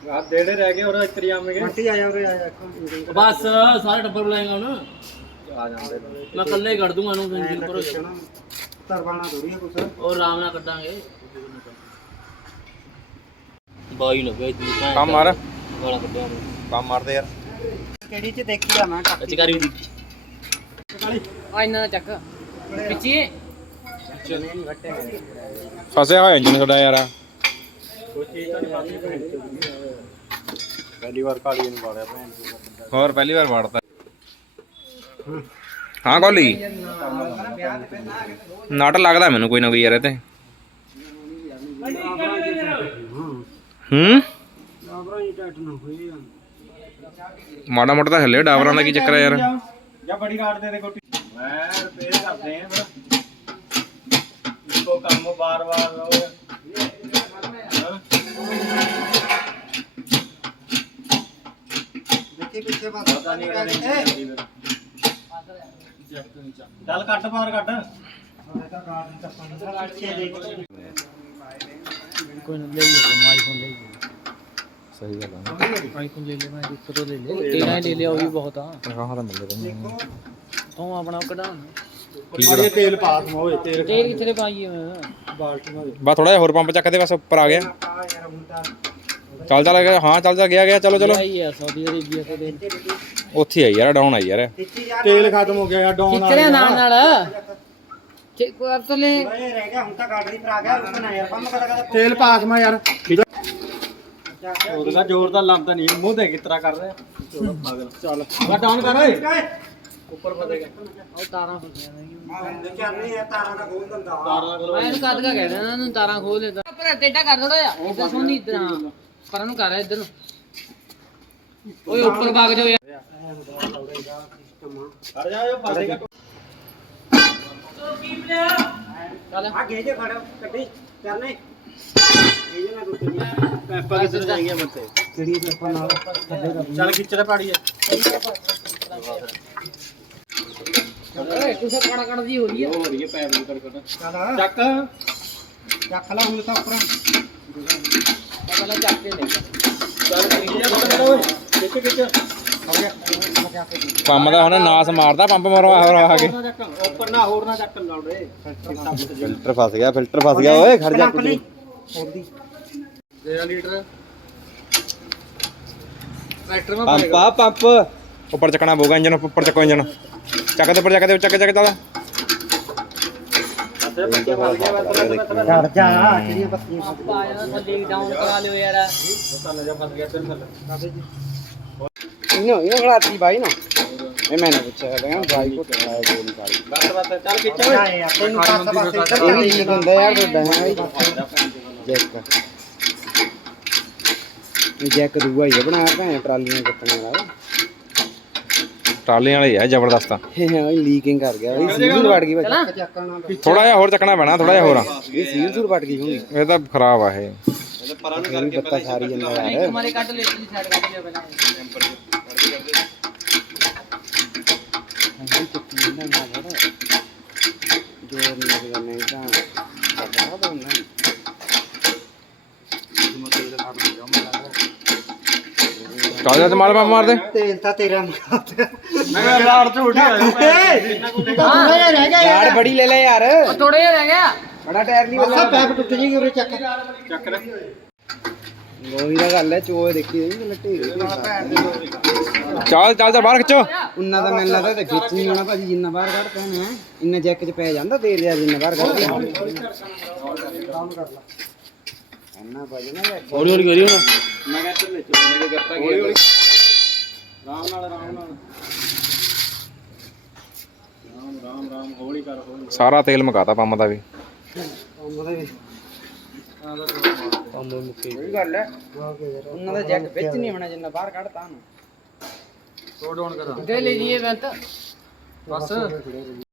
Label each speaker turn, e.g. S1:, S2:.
S1: ਆ ਦੇੜੇ ਰਹਿ ਗਏ और इतरी आमेंगे
S2: मट्टी आया और आया
S3: बस सारे डब्बे बुलाएंगे ना
S1: आ जांदे
S3: मैं कल ही कर दूंगा इंजन पर
S2: तरवाना थोड़ी है कुछ
S3: और आराम ना कटांगे बाई ना भेज दी
S4: ਕੰਮ ਮਾਰ
S3: गाला कटिया
S4: ਕੰਮ ਮਾਰਦੇ ਯਾਰ
S2: केड़ी च देखी आ मैं
S3: अच्छी करी दी आ इना चक पिछे
S2: चने नहीं घटे
S4: ਫਸਿਆ ਹੋਇਆ ਇੰਜਨ ਤੁਹਾਡਾ ਯਾਰ
S1: पहली बार काली ਨੂੰ ਬਾੜਿਆ ਭੈਣ
S4: ਹੋਰ ਪਹਿਲੀ ਵਾਰ ਵਾੜਦਾ ਹਾਂ ਗੋਲੀ ਨਾਟ ਲੱਗਦਾ ਮੈਨੂੰ ਕੋਈ ਨਾ ਕੋਈ ਯਾਰ ਇਹ ਤੇ ਹੂੰ
S2: डाबरा ही टाइट ना होई
S4: ਮਾੜਾ ਮੋਟਾ ਤਾਂ ਹੱਲੇ ਡਾਵਰਾਂ ਦਾ ਕੀ ਚੱਕਰ ਆ ਯਾਰ
S1: ਜਾਂ ਬੜੀ ਕਾਟ ਦੇ ਕੋਟੀ ਮੈਂ ਰਿਪੇਅਰ ਕਰਦੇ ਆ ਫਿਰ ਇੱਕੋ ਕੰਮ ਬਾਰ-ਬਾਰ ਲਓ
S2: देखी पीछे बात
S1: ਪਤਾ ਨਹੀਂ ਕਦੇ ਚੱਲ ਕੱਟ ਬਾਹਰ ਕੱਟ
S3: कोई ना ले लियो आईफोन ले लियो
S4: ਸਹੀ ਗੱਲ ਆ
S3: आईफोन ले ले मैं एक तो ले ले तेरा ही ले लिया वही बहुत आ
S4: ਹਾਂ ਤਾਂ ਮਿਲਦੇ ਤੈਨੂੰ
S3: तू अपना कढ़ा
S4: ਕੀ ਕਰਾਂ
S1: ਤੇਲ ਪਾਸ ਹੋਏ ਤੇਲ
S3: तेल कितने पाई है
S1: ਬਾਲਟੀ ਨਾਲ
S4: ਬਾ ਥੋੜਾ ਜਿਹਾ ਹੋਰ ਪੰਪ ਚੱਕ ਦੇ ਬਸ ਉੱਪਰ ਆ ਗਿਆ ਚੱਲ ਚੱਲ ਗਿਆ ਹਾਂ ਚੱਲ ਗਿਆ ਗਿਆ ਚਲੋ ਚਲੋ
S3: आई है सऊदी अरेबिया से दे
S4: ਉੱਥੇ ਆਈ ਯਾਰ ਡਾਊਨ ਆਈ ਯਾਰ
S1: ਤੇਲ ਖਤਮ ਹੋ ਗਿਆ ਯਾਰ ਡਾਊਨ
S3: कितने नाल नाल को अब तो ले
S2: रह गया हम तक गाड़ी पर आ गया उसने यार पंप कदा
S1: ਤੇਲ ਪਾਸ ਮੈਂ ਯਾਰ ਉਹਦਾ ਜ਼ੋਰ ਤਾਂ ਲਾਂਦਾ ਨਹੀਂ ਮੂੰਹ ਤੇ ਕਿਤਰਾ ਕਰ ਰਿਹਾ ਪਾਗਲ ਚੱਲ ਆ ਡਾਊਨ ਕਰ ਓਏ ਉੱਪਰ ਫਸੇਗਾ
S3: ਉਹ ਤਾਰਾਂ ਫਸੀਆਂ ਨੇ
S2: देखिए नहीं है तारा का गोल दंदा
S3: ਮੈਂ ਇਹਨੂੰ ਕਦ ਕਾ ਕਹਿ ਦੇਣਾ ਇਹਨੂੰ ਤਾਰਾਂ ਖੋਲ ਦੇ ਪਰ ਟੇਡਾ ਕਰ ਥੋੜਾ ਜਿਹਾ ਇੱਧਰ ਸੋਨੀ ਇੱਧਰ ਹਾਂ ਪਰ ਨੂੰ ਕਰ ਇੱਧਰ ਨੂੰ ਓਏ ਉੱਪਰ ਵਗ ਜਾਓ ਯਾਰ
S1: ਕਰ ਜਾ ਇਹ ਫਸੇਗਾ
S3: ਚੱਲ
S2: आगे जे खड़ा कड्डी करने ये ना रुक
S1: ਪੈਪਾ ਕਿੱਧਰ ਜਾਈਏ ਬੱਤੇ
S2: चिड़ी से अपन नाल थल्ले का
S1: ਚੱਲ ਖਿੱਚ ਲੈ ਪਾੜੀ
S3: ਓਏ ਤੂੰ ਸਭ ਕੜਾ ਕੜਦੀ ਹੋ ਰਹੀ ਹੈ
S1: ਹੋ ਰਹੀ ਹੈ ਪੈਪ ਨੂੰ ਕੜ
S2: चल
S1: ਚੱਕ
S2: चख ला हम तो ऊपर
S3: ਪਹਿਲਾਂ ਚੱਕ ਕੇ ਲੈ
S1: ਚੱਲ ਖਿੱਚ ਜਾ ਬੱਤੇ ਓਏ ਖਿੱਚ ਖਿੱਚ
S2: हो गया
S4: ਪੰਪ ਦਾ ਹੁਣ ਨਾਸ ਮਾਰਦਾ ਪੰਪ ਮਰਵਾ ਹੋਰ ਆ ਕੇ
S1: ਉੱਪਰ ਨਾ ਹੋਰ ਨਾ ਚੱਕ ਲਾਉੜੇ
S4: ਫਿਲਟਰ ਫਸ ਗਿਆ ਓਏ ਖੜ ਜਾ ਕੁਝ
S2: होदी
S1: 1.5 ਲੀਟਰ
S3: ਟਰੈਕਟਰ में
S4: ਪੰਪ ਆ ਪੰਪ ਉੱਪਰ ਚੱਕਣਾ ਪਊਗਾ ਇੰਜਨ ਉੱਪਰ ਚੱਕੋ ਇੰਜਨ ਚੱਕ ਦੇ ਉੱਪਰ ਚੱਕ ਦੇ ਚੱਕ ਚੱਲ
S1: ਅੱਧੇ ਬੱਚੇ ਫਸ ਗਿਆ
S2: डर जा चिड़िया पत्तियां
S3: ਆ ਜਾਣਾ ਥੱਲੇ ਡਾਊਨ ਕਰਾ ਲਿਓ ਯਾਰ
S1: ਥੱਲੇ ਜਾ ਫਸ ਗਿਆ ਤੇਰੇ ਥੱਲੇ
S2: इनो इनो खड़ाती भाई ना ये मैंने पूछा है भाई को कराया गोली काली
S1: ਬਸ ਚੱਲ ਖਿੱਚ ਓਏ
S2: तेन पास पास ये भी लीक होंदा यार ਤੁਹਾਡਾ ਹੈ ਜੈਕ ਇਹ ਜੈਕ ਦੂਆ ਹੀ ਬਣਾਇਆ ਭੈਣ ਟਰਾਲੀਆਂ ਕੱਟਣ ਵਾਲਾ
S4: ਟਰਾਲੇ ਵਾਲੇ ਆ ਜ਼ਬਰਦਸਤ ਆ
S2: ਇਹ ਲੀਕਿੰਗ ਕਰ ਗਿਆ ਇਹ ਸੀਲ ਵੜ ਗਈ ਭਾਈ ਚੱਕਣਾ
S4: ਥੋੜਾ ਜਿਹਾ ਹੋਰ ਚੱਕਣਾ ਪੈਣਾ ਥੋੜਾ ਜਿਹਾ ਹੋਰ
S2: ਇਹ ਸੀਲ ਸੂਰ ਵੜ ਗਈ ਹੋਣੀ
S4: ਇਹ ਤਾਂ ਖਰਾਬ ਆ ਇਹ
S1: ਇਹਦੇ ਪਰਾਂ ਨੂੰ
S2: ਇਹ ਵੀ ਬੱਤਾ ਸਾਰੀ ਜਾਂਦਾ
S3: ਇੱਕ
S2: ਯਾਰ
S3: ਮਾਰੇ ਕੱਟ ਲੈ ਲਈ ਸਾਈਡ ਕੱਟ ਲਿਓ ਪਹਿਲਾਂ
S2: ਅਸੀਂ ਚੱਕੀ ਇਹਨਾਂ ਨਾਲ ਯਾਰ ਜੋਰ ਨਹੀਂ ਲੱਗਦਾ ਨਹੀਂ ਤਾਂ ਪਤਾ ਬੰਦਾ
S4: ਚੱਲ ਜਾ ਤੇ ਮਾਰ ਮਾਰ ਦੇ
S2: ਤੇਲ ਤਾਂ ਤੇਰਾ ਮਗਾਤਾ
S1: ਮੈਂ ਯਾਰ ਝੂਠ
S2: ਯਾਰ ਬੜੀ ਲੈ ਲੈ ਯਾਰ
S3: ਥੋੜਾ ਜਿਹਾ ਰਹਿ ਗਿਆ
S2: ਬੜਾ ਟਾਇਰ ਨਹੀਂ ਵੱਲਾ ਪੈਪ ਟੁੱਟ ਜੇਗੀ ਉਰੇ ਚੱਕ
S1: ਚੱਕ ਲੈ
S2: ਉਹੀ ਦਾ ਗੱਲ ਹੈ ਚੋਏ ਦੇਖੀ ਨਹੀਂ ਲੱਟੇ
S4: ਚੱਲ ਬਾਹਰ ਖਿੱਚੋ
S2: ਉਹਨਾਂ ਦਾ ਮੈਨੂੰ ਲੱਗਦਾ ਤੇ ਖਿੱਚ ਨਹੀਂ ਹੋਣਾ ਭਾਜੀ ਜਿੰਨਾ ਬਾਹਰ ਕੱਢ ਪੈਣੇ ਆ ਇੰਨਾ ਜੈਕ ਚ ਪੈ ਜਾਂਦਾ ਤੇਲ ਯਾਰ ਜਿੰਨਾ ਬਾਹਰ ਕੱਢ ਇੰਨਾ ਭਾਜੀ ਨਾ
S3: ਹੌਲੀ ਹੌਲੀ ਕਰਿਓ ਨਾ
S1: ਮੈਂ ਕਿਹਾ ਇੱਧਰ ਲੈ ਚੋ ਮੇਰੇ ਗੱਪਾ ਗਿਆ ਰਾਮ ਨਾਲ ਰਾਮ ਹੌਲੀ ਕਰ ਹੌਲੀ
S4: ਸਾਰਾ ਤੇਲ ਮਕਾਤਾ ਪੰਪ ਦਾ ਵੀ
S2: ਕੋਈ ਗੱਲ ਹੈ ਉਹਨਾਂ ਦਾ ਜੈਕ ਵਿੱਚ ਨਹੀਂ ਹੋਣਾ ਜਿੰਨਾ ਬਾਹਰ ਕੱਢਤਾ
S3: ਦੇ ਲੀजिए बस